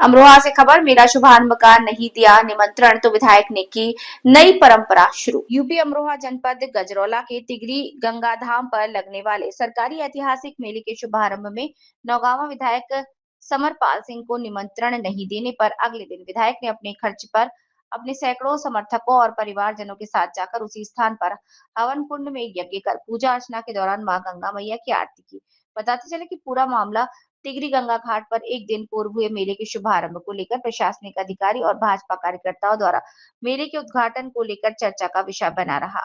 अमरोहा से खबर। मेला शुभारंभ का नहीं दिया निमंत्रण तो विधायक ने की नई परंपरा शुरू। यूपी अमरोहा जनपद गजरौला के तिगरी गंगा धाम पर लगने वाले सरकारी ऐतिहासिक मेले के शुभारंभ में नौगावा विधायक समरपाल सिंह को निमंत्रण नहीं देने पर अगले दिन विधायक ने अपने खर्च पर अपने सैकड़ों समर्थकों और परिवारजनों के साथ जाकर उसी स्थान पर हवन कुंड में यज्ञ कर पूजा अर्चना के दौरान मां गंगा मैया की आरती की। बताते चले कि पूरा मामला तिगरी गंगा घाट पर एक दिन पूर्व हुए मेले के शुभारंभ को लेकर प्रशासनिक अधिकारी और भाजपा कार्यकर्ताओं द्वारा मेले के उद्घाटन को लेकर चर्चा का विषय बना रहा।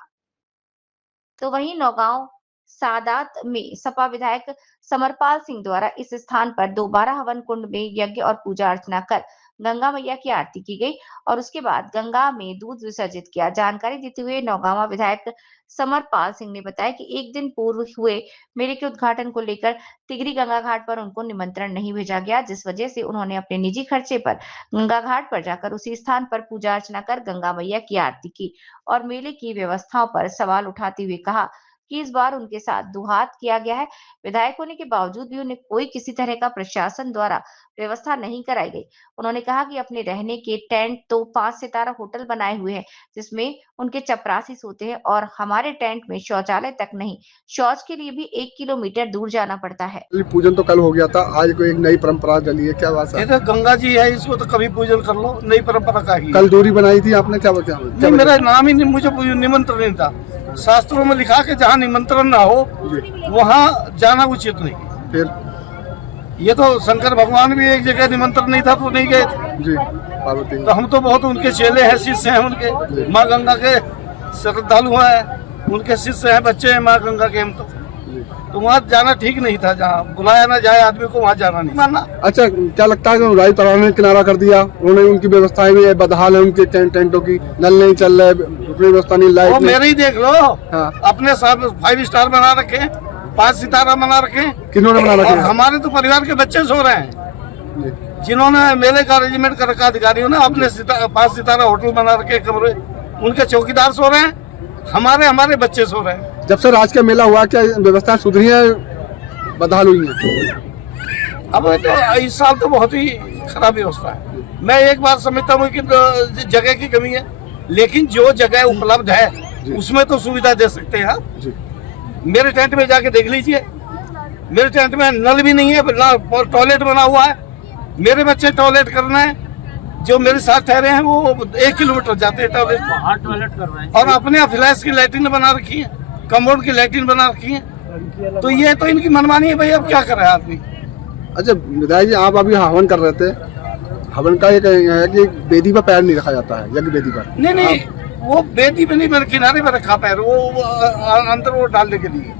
तो वहीं नौगांव सादात में सपा विधायक समरपाल सिंह द्वारा इस स्थान पर दोबारा हवन कुंड में यज्ञ और पूजा अर्चना कर गंगा मैया की आरती की गई और उसके बाद गंगा में दूध विसर्जित किया। जानकारी देते हुए नौगांवा विधायक समरपाल सिंह ने बताया कि एक दिन पूर्व हुए मेले के उद्घाटन को लेकर तिगरी गंगा घाट पर उनको निमंत्रण नहीं भेजा गया, जिस वजह से उन्होंने अपने निजी खर्चे पर गंगा घाट पर जाकर उसी स्थान पर पूजा अर्चना कर गंगा मैया की आरती की और मेले की व्यवस्थाओं पर सवाल उठाते हुए कहा कि इस बार उनके साथ दुहात किया गया है। विधायक होने के बावजूद भी उन्हें कोई किसी तरह का प्रशासन द्वारा व्यवस्था नहीं कराई गई। उन्होंने कहा कि अपने रहने के टेंट तो 5 सितारा होटल बनाए हुए हैं, जिसमें उनके चपरासी सोते हैं और हमारे टेंट में शौचालय तक नहीं, शौच के लिए भी 1 किलोमीटर दूर जाना पड़ता है। पूजन तो कल हो गया था, आज कोई एक नई परंपरा चली है, क्या बात है? ये तो गंगा जी है, इसको तो कभी पूजन कर लो, नई परंपरा का ही। कल दूरी बनाई थी आपने, क्या बताया? नहीं, मेरा नाम ही नहीं, मुझे निमंत्रण नहीं था। शास्त्रों में लिखा कि जहाँ निमंत्रण ना हो वहाँ जाना उचित नहीं। फिर ये तो शंकर भगवान भी एक जगह निमंत्रण नहीं था तो नहीं गए थे जी, पार्वती। तो हम तो बहुत उनके चेले हैं, शिष्य हैं उनके, माँ गंगा के श्रद्धालु हैं, उनके शिष्य हैं, बच्चे हैं माँ गंगा के। हम तो वहाँ जाना ठीक नहीं था, जहाँ बुलाया ना जाए आदमी को वहाँ जाना नहीं मानना। अच्छा, क्या लगता है कि राय तलाव ने किनारा कर दिया? उन्होंने उनकी व्यवस्थाएं भी बदहाल है, उनके टेंटों की नल नहीं चल रहे, अपनी व्यवस्था नहीं, लाइट नहीं। मेरे ही देख लो। हाँ। अपने साथ 5 स्टार बना रखे, 5 सितारा बना रखे। किन्होंने बना रखे? हमारे तो परिवार के बच्चे सो रहे हैं, जिन्होंने मेले का अरेंजमेंट कर रखा अधिकारियों ने, अपने 5 सितारा होटल बना रखे, कमरे, उनके चौकीदार सो रहे हैं, हमारे बच्चे सो रहे हैं। जब से राज का मेला हुआ, क्या व्यवस्था सुधरी है, बदहाल हुई है? अब तो इस साल तो बहुत ही खराब व्यवस्था है। मैं एक बार समझता हूँ कि जगह की कमी है, लेकिन जो जगह उपलब्ध है उसमें तो सुविधा दे सकते हैं। मेरे टेंट में जाके देख लीजिए, मेरे टेंट में नल भी नहीं है, ना टॉयलेट बना हुआ है। मेरे बच्चे टॉयलेट करना है, जो मेरे साथ ठहरे हैं वो 1 किलोमीटर जाते हैं टॉयलेट कर रहे हैं, और अपने फ्लैश की लैट्रिन बना रखी है, कमोड की लैट्रिन बना रखी है। तो ये तो इनकी मनमानी है भाई, अब क्या करे आदमी। अच्छा विधायक जी, आप अभी हवन कर रहे थे, हवन का एक है कि वेदी पर पैर नहीं रखा जाता है, यज्ञ वेदी पर? नहीं, वो वेदी पे नहीं, मैंने किनारे पर रखा पैर, वो अंदर वो डालने के लिए।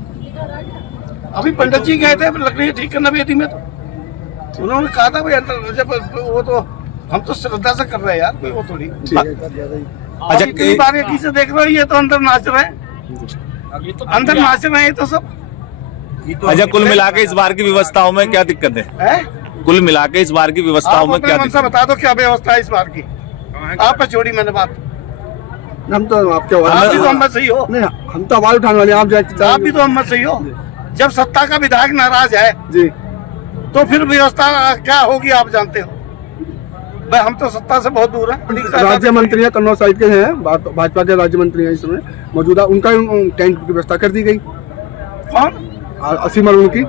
अभी पंडित जी गए थे लकड़ी ठीक करना वेदी में, तो उन्होंने कहा था भाई अंदर, जब वो तो हम तो श्रद्धा से कर रहे हैं यार, कोई वो थोड़ी। अच्छा, कई बार किसे देख रहे हो, ये तो अंदर नाच रहे हैं, अंदर नाच रहे हैं तो सब। अच्छा, कुल मिला के इस बार की व्यवस्थाओं में क्या दिक्कत है? कुल मिला के इस बार की व्यवस्थाओं में क्या दिक्कत? बता दो क्या व्यवस्था है इस बार की, आप पे छोड़ी मैंने बात। हम तो आपके हम सही हो, नहीं, हम तो आवाज उठाने वाले, आप भी तो हम सही हो। जब सत्ता का विधायक नाराज है जी, तो फिर व्यवस्था क्या होगी आप जानते हो। भाई हम तो सत्ता से बहुत दूर है। राज्य मंत्री है, कन्नौज साइड के हैं, भाजपा के राज्य मंत्री हैं इस समय मौजूदा, उनका टेंट की व्यवस्था कर दी गई। कौन? असीम अरुण की।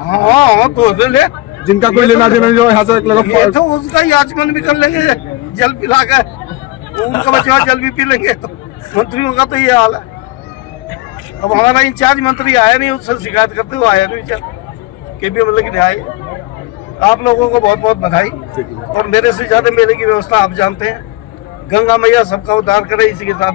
हाँ, तो ले जिनका कोई लेना देना जो यहाँ से लगा, तो उसका ही आचमन भी कर लेंगे, जल पिला कर उनका बच्चा जल भी पी लेंगे। तो मंत्रियों का तो ये हाल है। अब हमारा इंचार्ज मंत्री आया नहीं, उससे शिकायत करते हुए आया नहीं के मतलब कि आए। आप लोगों को बहुत बहुत बधाई, और मेरे से ज्यादा मेले की व्यवस्था आप जानते हैं। गंगा मैया सबका उद्धार करे, इसी के साथ